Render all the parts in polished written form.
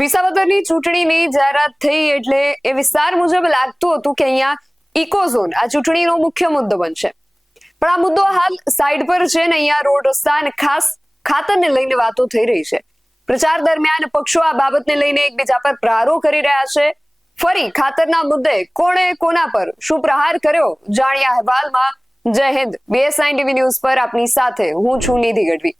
વિસાવદરની ચૂંટણીની જાહેરાત થઈ એટલે એ વિસ્તાર મુજબ લાગતું હતું કે અહીંયા ઇકોઝોન આ ચૂંટણીનો મુખ્ય મુદ્દો બનશે, પણ આ મુદ્દો હાલ સાઈડ પર છે ને અહીંયા રોડ રસ્તા અને ખાસ ખાતરને લઈને વાતો થઈ રહી છે. પ્રચાર દરમિયાન પક્ષો આ બાબતને લઈને એકબીજા પર પ્રહારો કરી રહ્યા છે. ફરી ખાતરના મુદ્દે કોણે કોના પર શું પ્રહાર કર્યો જાણીએ અહેવાલમાં. જય હિન્દ. BSI TV ન્યૂઝ પર આપની સાથે હું છું નિધિ ગઢવી.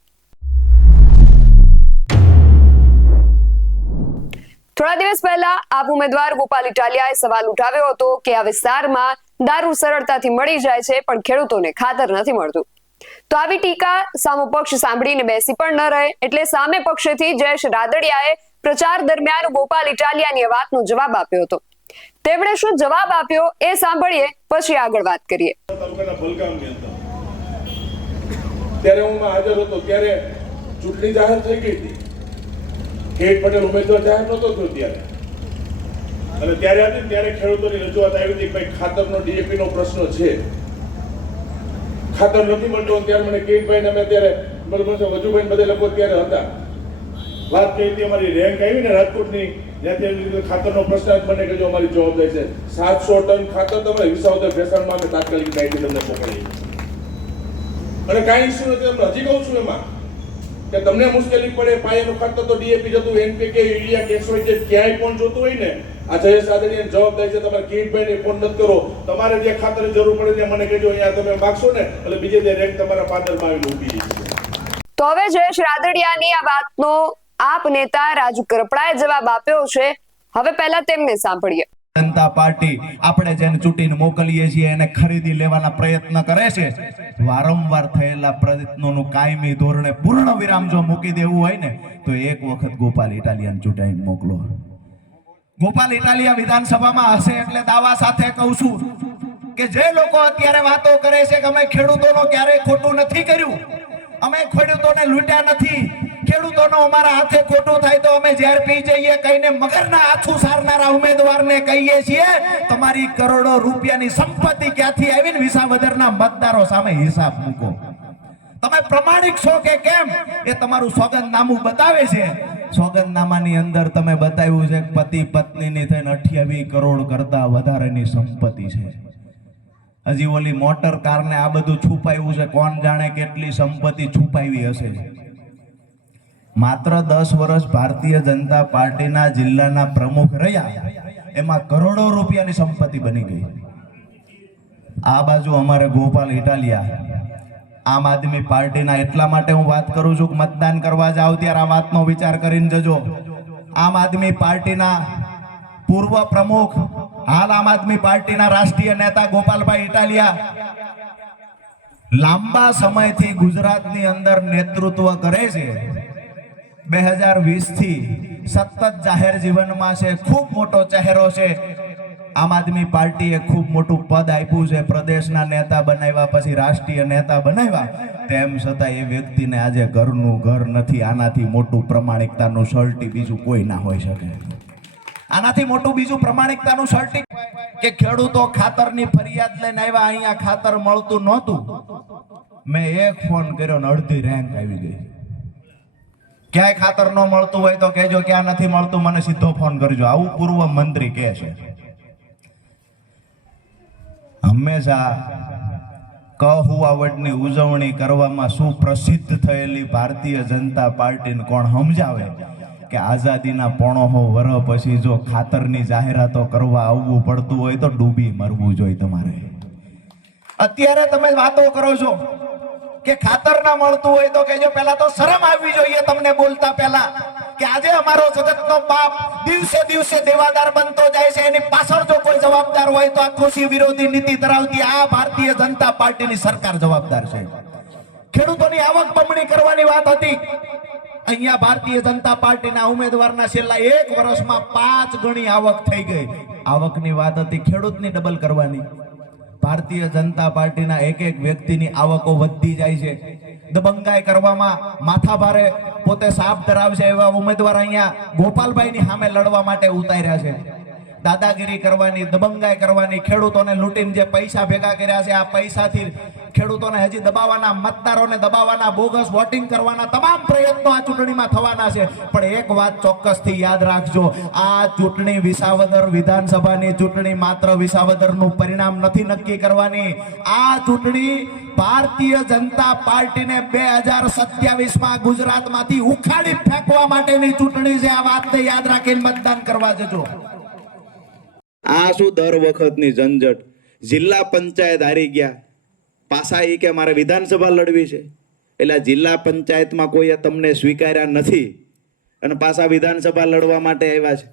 થોડા દિવસ પહેલા આપ ઉમેદવાર ગોપાલ ઇટાલિયાએ સવાલ ઉઠાવ્યો હતો કે આ વિસ્તારમાં દારૂ સરળતાથી મળી જાય છે પણ ખેડૂતોને ખાતર નથી મળતું. તો આવી ટીકા સામો પક્ષ સાંભળીને બેસી પણ ન રહે એટલે સામે પક્ષેથી જયેશ રાદડિયાએ પ્રચાર દરમિયાન ગોપાલ ઇટાલિયાની વાતનો જવાબ આપ્યો હતો. તેમણે શું જવાબ આપ્યો એ સાંભળીએ, પછી આગળ વાત કરીએ. ત્યારે હું હાજર હતો ત્યારે ચૂંટણી જાહેર થઈ ગઈ હતી. ખેડ પટેલ ઉમેદવાર જાહેર નહોતો થયો ત્યારે, અને ત્યારે ખેડૂતોની રજૂઆત આવી હતી કે ભાઈ ખાતરનો ડીએપી નો પ્રશ્ન છે, ખાતર નથી મળતું. ત્યારે મને કેતભાઈ ને અમે ત્યારે બરોબર છે વજુભાઈ બધે લોકો ત્યારે હતા, વાત કરી હતી અમારી રેન્ક આવી ને રાજકોટની, ત્યાંથી ખાતરનો પ્રશ્ન મને કહેજો અમારી જવાબદારી છે. 700 ટન ખાતર તમારે વિસાવદર ભેસાણમાં અમે તાત્કાલિક ગાઈડ તમને મોકલીએ, અને કાંઈ ઇસ્યુ નથી. તમને હજી કહું છું એમાં કે તમને મુશ્કેલી પડે, પાયાનું ખાતર તો ડીએપી જતું, NPK યુરિયા કેક્સોઇડ ક્યાંય પણ જોતું હોય ને, આ જયેશ રાદડિયાની જવાબદારી છે. તમારે કિરીટભાઈને ફોન નથી કરો, તમારે જે ખાતરની જરૂર પડે ત્યાં મને કહેજો, અહીંયા તમે માગશો ને એટલે બીજે તે રેન્ક તમારા પાદરમાં આવીને ઊભી છે. તો હવે જયેશ રાદડિયાની આ વાતનો આપ નેતા રાજુ કરપડાએ જવાબ આપ્યો છે. હવે પહેલા તેમને સાંભળીએ. જનતા પાર્ટી આપણે જેને ચૂંટીને મોકલીએ છીએ એને ખરીદી લેવાના પ્રયત્ન કરે છે. વારંવાર થયેલા પ્રયત્નોનું કાયમી ધોરણે પૂર્ણ વિરામ જો મૂકી દેવું હોય ને તો એક વખત ગોપાલ ઇટાલિયાને ચૂંટાઈને મોકલો. ગોપાલ ઇટાલિયા વિધાનસભામાં હશે એટલે દાવા સાથે કહું છું કે જે લોકો અત્યારે વાતો કરે છે કે અમે ખેડૂતોનો ક્યારેય ખોટું નથી કર્યું, અમે ખેડૂતોને લૂંટ્યા નથી, ખેડૂતોનો અમારા હાથે ખોટું થાય તો અમે ઝેર પી જઈએ કહીને મગરના આછું સારનારા ઉમેદવારને કહીએ છીએ તમારી કરોડો રૂપિયાની સંપત્તિ ક્યાંથી આવીને વિસાવદરના મતદારો સામે હિસાબ મૂકો. તમે પ્રમાણિક છો કે કેમ એ તમારું સોગંદનામું બતાવે છે. સોગંદનામાની અંદર તમે બતાવ્યું છે કે પતિ પત્નીની થઈને 28 કરોડ કરતા વધારેની સંપત્તિ છે. હજી ઓલી મોટર કારને આ બધું છુપાયું છે, કોણ જાણે કેટલી સંપત્તિ છુપાવી હશે. માત્ર 10 વર્ષ ભારતીય જનતા પાર્ટીના જિલ્લાના પ્રમુખ રહ્યા, એમાં કરોડો રૂપિયાની સંપત્તિ બની ગઈ. આ બાજુ અમારે ગોપાલ ઇટાલિયા આમ આદમી પાર્ટીના, એટલા માટે હું વાત કરું છું કે મતદાન કરવા જાવ ત્યારે આ વાતનો વિચાર કરીને જજો. આમ આદમી પાર્ટીના પૂર્વ પ્રમુખ, હાલ આમ આદમી પાર્ટીના રાષ્ટ્રીય નેતા ગોપાલભાઈ ઇટાલિયા લાંબા સમયથી ગુજરાતની અંદર નેતૃત્વ કરે છે. 2020 થી સતત જાહેર જીવનમાં છે, ખૂબ મોટો ચહેરો છે. આમ આદમી પાર્ટીએ ખૂબ મોટું પદ આપ્યું છે, પ્રદેશના નેતા બનાવ્યા, પછી રાષ્ટ્રીય નેતા બનાવ્યા. તેમ છતાં એ વ્યક્તિને આજે ઘરનું ઘર નથી. આનાથી મોટું પ્રમાણિકતાનું સર્ટી બીજું કોઈ ના હોઈ શકે. આનાથી મોટું બીજું પ્રમાણિકતાનું સર્ટી કે ખેડૂતો ખાતરની ફરિયાદ લઈને આવ્યા, અહીંયા ખાતર મળતું નહોતું. મેં એક ફોન કર્યો ને અડધી રેન્ક આવી ગઈ. ક્યાંય ખાતર ન મળતું હોય તો કહેજો, ક્યાં નથી મળતું મને સીધો ફોન કરજો. આવું પૂર્વ મંત્રી કહે છે. હંમેશા કહુવાવડની ઉજવણી કરવામાં સુપ્રસિદ્ધ થયેલી ભારતીય જનતા પાર્ટીને કોણ સમજાવે કે આઝાદીના 95 વર્ષ પછી જો ખાતરની જાહેરાતો કરવા આવવું પડતું હોય તો ડૂબી મરવું જોઈએ તમારે. અત્યારે તમે વાતો કરો છો કે ખાતર ના મળતું હોય તો કહેજો, પહેલા તો શરમ આવવી જોઈએ તમને બોલતા પહેલા કે આજે અમારો જગતનો બાપ દિવસે દિવસે દેવાદાર બનતો જાય છે. એની પાછળ જો કોઈ જવાબદાર હોય તો આ કૃષિ વિરોધી નીતિ ધરાવતી આ ભારતીય જનતા પાર્ટીની સરકાર જવાબદાર છે. ખેડૂતોની આવક બમણી કરવાની વાત હતી. અહીંયા ભારતીય જનતા પાર્ટીના ઉમેદવારના છેલ્લા 1 વર્ષમાં 5 ગણી આવક થઈ ગઈ. આવકની વાત હતી, ખેડૂતની ડબલ કરવાની. ભારતીય જનતા પાર્ટીના એક વ્યક્તિની આવકો વધતી જાય છે. દબંગાઈ કરવામાં માથાભારે પોતે સાપ ધરાવશે એવા ઉમેદવાર અહીંયા ગોપાલભાઈની સામે લડવા માટે ઉતાર્યા છે. દાદાગીરી કરવાની, દબંગાઈ કરવાની, ખેડૂતોને લૂંટીને જે પૈસા ભેગા કર્યા છે આ પૈસાથી ખેડૂતોને હજી દબાવવાના, મતદારોને દબાવવાના, બોગસ વોટિંગ કરવાના તમામ પ્રયત્નો આ ચૂંટણીમાં થવાના છે. પણ એક વાત ચોક્કસથી યાદ રાખજો, આ ચૂંટણી વિસાવદર વિધાનસભાની ચૂંટણી માત્ર વિસાવદરનું પરિણામ નથી નક્કી કરવાની. આ ચૂંટણી ભારતીય જનતા પાર્ટીને 2027માં ગુજરાતમાંથી ઉખાડી ફેંકવા માટેની ચૂંટણી છે. આ વાતને યાદ રાખીને મતદાન કરવા જજો. આ શું દર વખતની ઝંઝટ, જિલ્લા પંચાયત હારી ગયા, પાછા એ કે મારે વિધાનસભા લડવી છે, એટલે જિલ્લા પંચાયતમાં કોઈએ તમને સ્વીકાર્યા નથી અને પાછા વિધાનસભા લડવા માટે આવ્યા છે.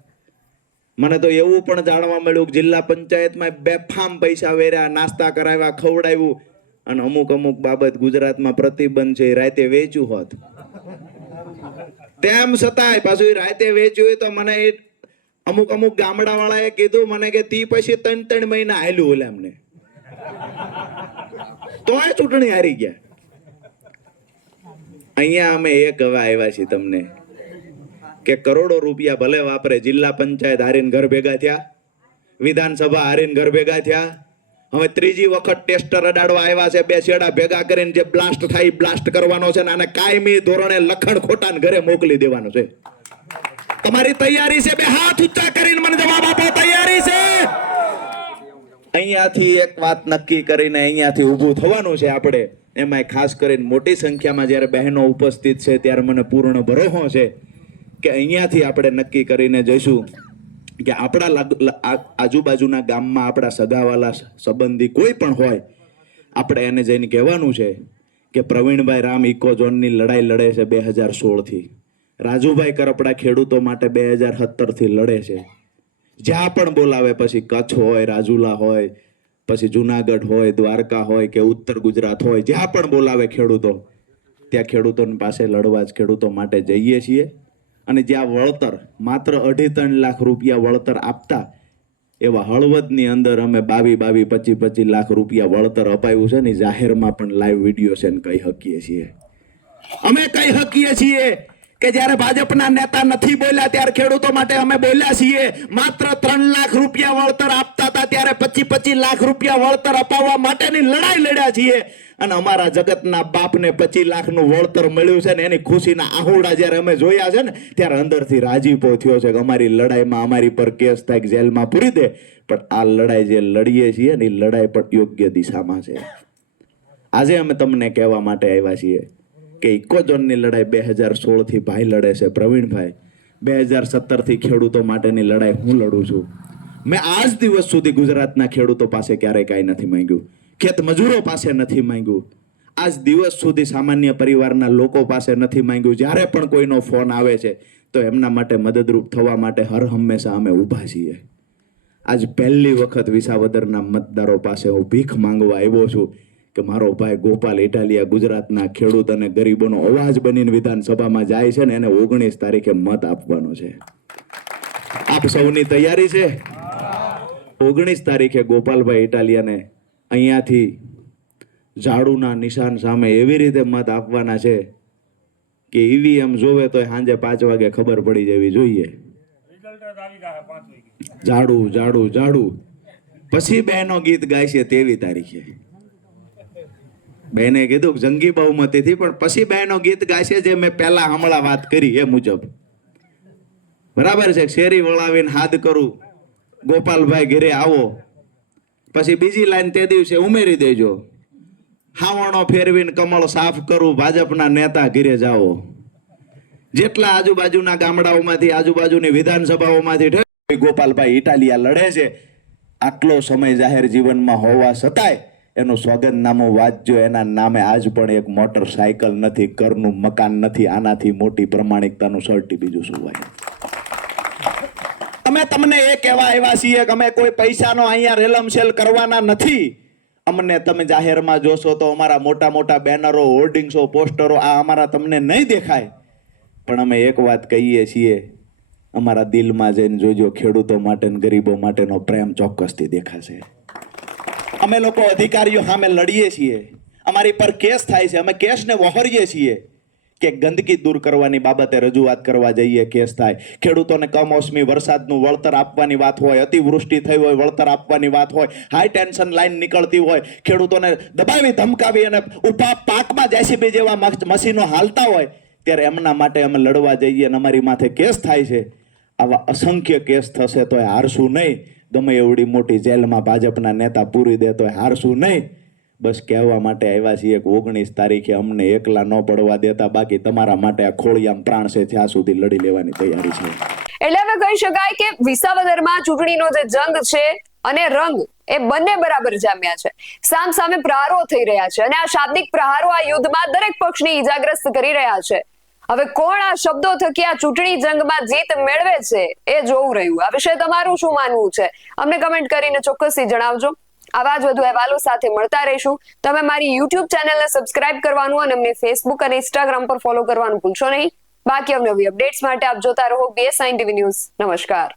મને તો એવું પણ જાણવા મળ્યું કે જિલ્લા પંચાયતમાં બેફામ પૈસા વેર્યા, નાસ્તા કરાવ્યા, ખવડાવ્યું, અને અમુક બાબત ગુજરાતમાં પ્રતિબંધ છે, રાતે વેચ્યું હોત. તેમ છતાંય પાછું રાતે વેચ્યું હોય તો મને અમુક ગામડા વાળાએ કીધું મને કે તી પછી 3 મહિના હાલ્યું ઓલા અમને, તોય ચૂંટણી હારી ગયા. અહીંયા અમે એક હવે આવ્યા છીએ તમને કે કરોડો રૂપિયા ભલે વાપરે, જિલ્લા પંચાયત હારીને ઘર ભેગા થયા, વિધાનસભા હારીને ઘર ભેગા થયા, હવે ત્રીજી વખત ટેસ્ટર અડાડવા આવ્યા છે. 2 છેડા ભેગા કરીને જે બ્લાસ્ટ થાય બ્લાસ્ટ કરવાનો છે અને કાયમી ધોરણે લખણ ખોટાને ઘરે મોકલી દેવાનો છે. તમારી તૈયારી છે? 2 હાથ ઊંચા કરીને મને જવાબ આપો, તૈયારી છે? અહીંયાથી એક વાત નક્કી કરીને અહીંયાથી ઊભું થવાનું છે આપણે. એમાં ખાસ કરીને મોટી સંખ્યામાં જ્યારે બહેનો ઉપસ્થિત છે ત્યારે મને પૂર્ણ ભરોસો છે કે અહીંયાથી આપણે નક્કી કરીને જઈશું કે આપણા આજુબાજુના ગામમાં આપણા સગાવાલા સંબંધી કોઈ પણ હોય, આપણે એને જઈને કહેવાનું છે કે પ્રવીણભાઈ રામ ઇકો ઝોનની લડાઈ લડે છે 2016થી, રાજુભાઈ કરપડા ખેડૂતો માટે 2017થી લડે છે. જ્યાં પણ બોલાવે, પછી કચ્છ હોય, રાજુલા હોય, પછી જુનાગઢ હોય, દ્વારકા હોય કે ઉત્તર ગુજરાત હોય, જ્યાં પણ બોલાવે ખેડૂતો, ત્યાં ખેડૂતોની પાસે લડવા જ ખેડૂતો માટે જઈએ છીએ. અને જ્યાં વળતર માત્ર 2.5-3 લાખ રૂપિયા વળતર આપતા એવા હળવદની અંદર અમે 22-25 લાખ રૂપિયા વળતર અપાયું છે ને, જાહેરમાં પણ લાઈવ વિડીયો છે ને કહી શકીએ છીએ. અમે કહી શકીએ છીએ કે જ્યારે ભાજપના નેતા નથી બોલ્યા ત્યારે ખેડૂતો માટે અમે બોલ્યા છીએ. માત્ર 3 લાખ રૂપિયા વળતર આપતા હતા ત્યારે 25 લાખ રૂપિયા વળતર અપાવવા માટેની લડાઈ લડ્યા છીએ. અને અમારા જગતના બાપને 25 લાખનું વળતર મળ્યું છે ને એની ખુશીના આહુડા જ્યારે અમે જોયા છે ને ત્યારે અંદરથી રાજીપો થયો છે કે અમારી લડાઈમાં અમારી પર કેસ થાય, જેલમાં પૂરી દે, પણ આ લડાઈ જે લડીએ છીએ ને એ લડાઈ પણ યોગ્ય દિશામાં છે. આજે અમે તમને કહેવા માટે આવ્યા છીએ કે ઇકોઝોનની લડાઈ 2016થી ભાઈ લડે છે, પ્રવીણભાઈ. 2017થી ખેડૂતો માટેની લડાઈ હું લડું છું. મેં આજ દિવસ સુધી ગુજરાતના ખેડૂતો પાસે ક્યારેય કાંઈ નથી માંગ્યું, ખેત મજૂરો પાસે નથી માંગ્યું, આજ દિવસ સુધી સામાન્ય પરિવારના લોકો પાસે નથી માંગ્યું. જ્યારે પણ કોઈનો ફોન આવે છે તો એમના માટે મદદરૂપ થવા માટે હર હંમેશા અમે ઊભા છીએ. આજ પહેલી વખત વિસાવદરના મતદારો પાસે હું ભીખ માંગવા આવ્યો છું કે મારો ભાઈ ગોપાલ ઇટાલિયા ગુજરાતના ખેડૂત અને ગરીબોનો અવાજ બનીને વિધાનસભામાં જાય છે ને એને 19 તારીખે મત આપવાનો છે. આપ સૌની તૈયારી છે? 19 તારીખે ગોપાલભાઈ ઇટાલિયાને અહીંયાથી ઝાડુના નિશાન સામે એવી રીતે મત આપવાના છે કે ઈવીએમ જોવે તો સાંજે 5 વાગે ખબર પડી જવી જોઈએ. ઝાડુ ઝાડુ ઝાડુ. પછી બહેનો ગીત ગાય છે 23 તારીખે. બહેને કીધું જંગી બહુમતીથી, પણ પછી બહેનો ગીત ગાશે જે મેં પહેલા હમણાં વાત કરી એ મુજબ. બરાબર છે? શેરી વળાવીને હાથ કરું, ગોપાલભાઈ ઘરે આવો, પછી બીજી લાઈન તે દિવસે ઉમેરી દેજો, હાવણો ફેરવીને કમળ સાફ કરું, ભાજપના નેતા ઘરે જાઓ. જેટલા આજુબાજુના ગામડાઓમાંથી, આજુબાજુની વિધાનસભાઓમાંથી ગોપાલભાઈ ઇટાલિયા લડે છે. આટલો સમય જાહેર જીવનમાં હોવા છતાંય એનું સોગંદનામું વાંચજો, એના નામે આજ પણ એક મોટરસાયકલ નથી, ઘરનું મકાન નથી. આનાથી મોટી પ્રમાણિકતાનું સર્ટી બીજું શું હોય? અમે તમને એ કહેવા આવ્યા છીએ કે અમે કોઈ પૈસાનો અહીંયા રેલમસેલ કરવાના નથી. અમને તમે જાહેરમાં જોશો તો અમારા મોટા મોટા બેનરો, હોર્ડિંગ્સો, પોસ્ટરો આ અમારા તમને નહીં દેખાય, પણ અમે એક વાત કહીએ છીએ, અમારા દિલમાં જઈને જોજો, ખેડૂતો માટે ગરીબો માટેનો પ્રેમ ચોક્કસથી દેખાશે. અમે લોકો અધિકારીઓ સામે લડીએ છીએ, અમારી પર કેસ થાય છે, અમે કેસને વહોરીએ છીએ કે ગંદકી દૂર કરવાની બાબતે રજૂઆત કરવા જઈએ કેસ થાય, ખેડૂતોને કમોસમી વરસાદનું વળતર આપવાની વાત હોય, અતિવૃષ્ટિ થઈ હોય વળતર આપવાની વાત હોય, હાઈ ટેન્શન લાઈન નીકળતી હોય, ખેડૂતોને દબાવી ધમકાવી અને ઊભા પાકમાં જેસીબી જેવા મશીનો હાલતા હોય, ત્યારે એમના માટે અમે લડવા જઈએ અને અમારી માથે કેસ થાય છે. આવા અસંખ્ય કેસ થશે તોય હારશું નહીં. ગમે એવડી મોટી જેલમાં ભાજપના નેતા પૂરી દે તોય હારશું નહીં. બસ કહેવા માટે આવ્યા છીએ કે 19 તારીખે અમને એકલા ન પડવા દેતા, બાકી તમારા માટે આ ખોળિયામ પ્રાણ છે ત્યાં સુધી લડી લેવાની તૈયારી છે. એટલે હવે કહી શકાય કે વિસાવદરમાં ચૂંટણીનો જે જંગ છે અને રંગ એ બંને બરાબર જામ્યા છે. સામ સામે પ્રહારો થઈ રહ્યા છે અને આ શાબ્દિક પ્રહારો આ યુદ્ધમાં દરેક પક્ષને ઈજાગ્રસ્ત કરી રહ્યા છે. હવે કોણ આ શબ્દો થકી આ ચૂંટણી જંગમાં જીત મેળવે છે એ જોવું રહ્યું. આ વિશે તમારું શું માનવું છે અમને કમેન્ટ કરીને ચોક્કસથી જણાવજો. આવા જ વધુ અહેવાલો સાથે મળતા રહીશું. તમે મારી YouTube ચેનલને સબસ્ક્રાઇબ કરવાનું અને અમને Facebook અને Instagram પર ફોલો કરવાનું ભૂલશો નહીં. બાકી અવનવી અપડેટ્સ માટે આપ જોતા રહો BS9 TV ન્યૂઝ. નમસ્કાર.